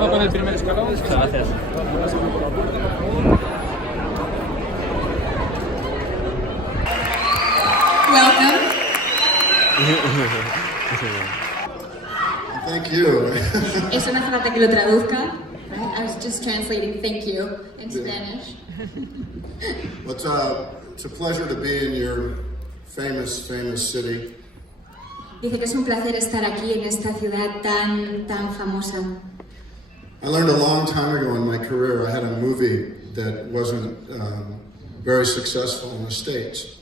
Cuidado con el primer escalón. Muchas gracias. Welcome. Thank you. Eso no hace falta que lo traduzca. I was just translating thank you in Spanish. Well, it's a pleasure to be in your famous city. Dice que es un placer estar aquí en esta ciudad tan famosa. I learned a long time ago in my career, I had a movie that wasn't very successful in the States.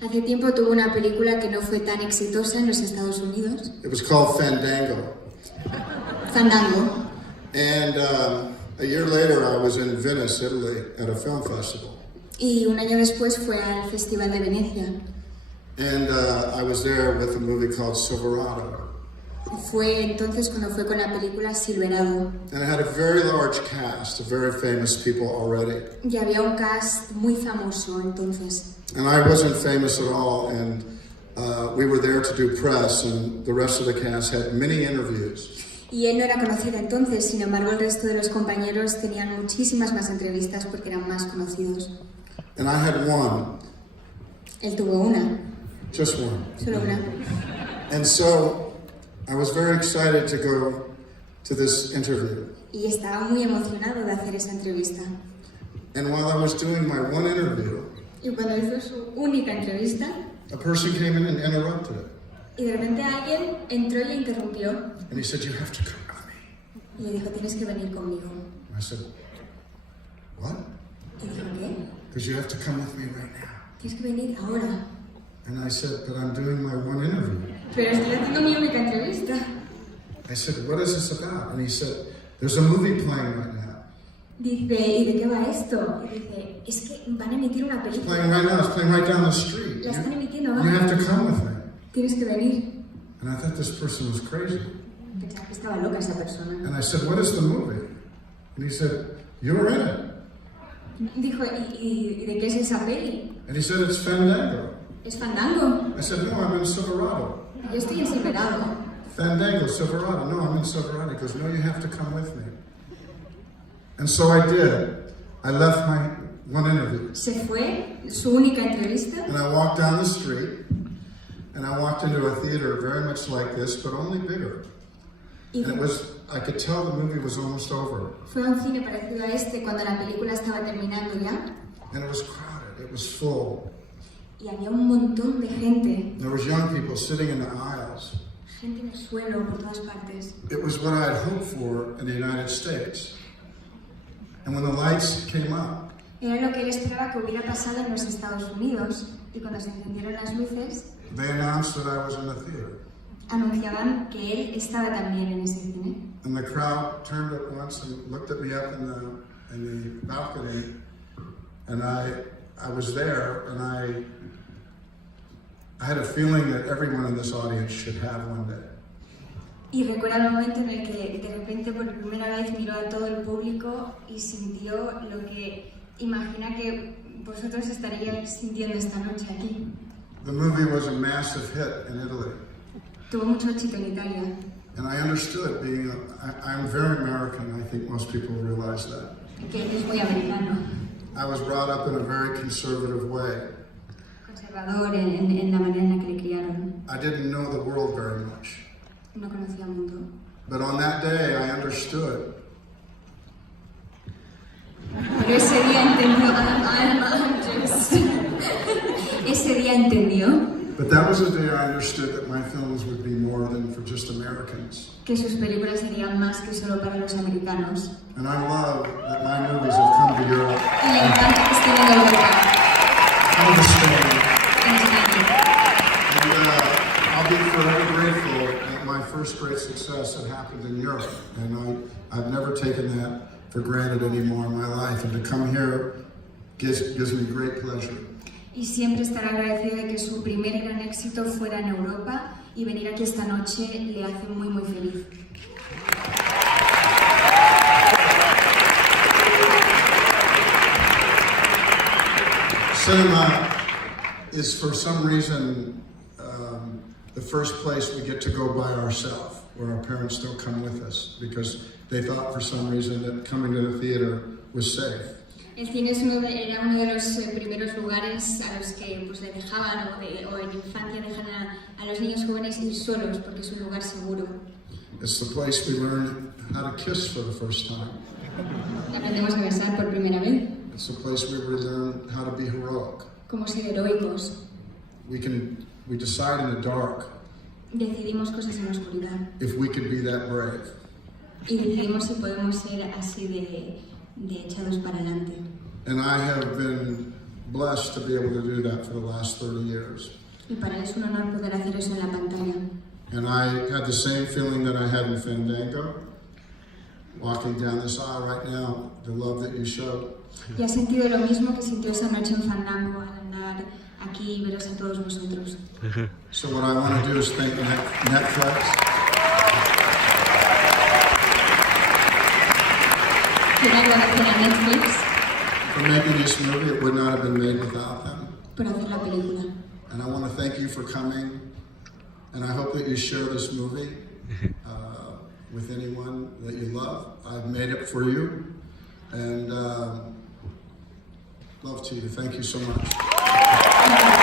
Hace tiempo tuve una película que no fue tan exitosa en los Estados Unidos. It was called Fandango. Fandango. And a year later, I was in Venice, Italy, at a film festival. Y un año después fue al Festival de Venecia. And I was there with a movie called Silverado. Fue entonces cuando fue con la película Silverado. And it had a very large cast of very famous people already. Y había un cast muy famoso entonces. And I wasn't famous at all, and we were there to do press, and the rest of the cast had many interviews. Y él no era conocido entonces, sin embargo el resto de los compañeros tenían muchísimas más entrevistas porque eran más conocidos. And I had one. Él tuvo una. Just one. Solo una. And so I was very excited to go to this interview. Y estaba muy emocionado de hacer esa entrevista. And while I was doing my one interview, Y cuando hizo su única entrevista, a person came in and interrupted it. y de repente alguien entró y le interrumpió And he said, "You have to come with me." y le dijo, tienes que venir conmigo. I said, "What?" Y dijo, ¿qué? Because you have to come with me right now. Tienes que venir ahora. And I said, "But I'm doing my one interview." Pero estoy haciendo mi única entrevista. I said, "What is this about?" And he said, "There's a movie playing right now." Dice, ¿y de qué va esto? Y dice, es que van a emitir una It's película. playing right now. It's playing right down the street. La están emitiendo You ahora. have to come with me. Tienes que venir. And I thought this person was crazy. Pensaba que estaba loca esa persona. And I said, "What is the movie?" And he said, "You were in it." Dijo, ¿y de qué es esa peli? And he said, "It's Fandango." ¿Es Fandango? I said, "No, I'm in Silverado." Yo estoy en Silverado. Fandango, Silverado. No, I'm in Silverado. He goes, "No, you have to come with me." And so I did. I left my one interview. Se fue, su única entrevista, And I walked down the street, and I walked into a theater very much like this, but only bigger. y And it was, I could tell the movie was almost over. fue a un cine parecido a este cuando la película estaba terminando ya. And it was crowded, it was full. Y había un montón de gente, There was young people sitting in the aisles. gente en el suelo por todas partes. It was what I had hoped for in the United States. And when the lights came up, Era lo que él esperaba que hubiera pasado en los Estados Unidos. Y cuando se encendieron las luces, they announced that I was in the theater. anunciaban que él estaba también en ese cine. And the crowd turned at once and looked at me up in the balcony. And I was there, and I had a feeling that everyone in this audience should have one day. Y recuerda el momento en el que de repente por primera vez miró a todo el público y sintió lo que imagina que vosotros estaríais sintiendo esta noche aquí. The movie was a massive hit in Italy. Tuvo mucho éxito en Italia. And I understood I'm very American, I think most people realize that. Que él es muy americano, I was brought up in a very conservative way. conservador en la manera en la que le criaron. I didn't know the world very much. No conocía el mundo. But on that day, I understood. Pero ese día entendió, ese día entendió But that was the day I understood that my films would be more than for just Americans. que sus películas serían más que solo para los americanos. And I love that my movies have come to Europe. Y le encanta que estén en Europa, Come to Spain. en España. I'll be forever grateful that my first great success had happened in Europe. And I've never taken that for granted anymore in my life. And to come here gives me great pleasure. Y siempre estará agradecido de que su primer gran éxito fuera en Europa y venir aquí esta noche le hace muy muy feliz. Cinema is for some reason the first place we get to go by ourselves, where our parents don't come with us, because they thought for some reason that coming to the theater was safe. El cine era uno de los primeros lugares a los que pues, le dejaban o en infancia dejan a los niños jóvenes ir solos porque es un lugar seguro. It's the place we learn how to kiss for the first time. Aprendemos a besar por primera vez. It's the place where we learn how to be heroic. Cómo ser heroicos. We decide in the dark Decidimos cosas en la oscuridad. if we could be that brave. Y decidimos si podemos ser así de echados para adelante. And I have been blessed to be able to do that for the last 30 years. Y para él es un honor poder hacer eso en la pantalla. And I had the same feeling that I had in Fandango, walking down this aisle right now, the love that you showed. Y ha sentido lo mismo que sintió esa noche en Fandango al andar aquí y veros a todos vosotros. So what I want to do is thank Netflix. Quiero agradecer a Netflix For making this movie. It would not have been made without them. por hacer la película. And I want to thank you for coming. And I hope that you share this movie with anyone that you love. I've made it for you. And love to you. Thank you so much.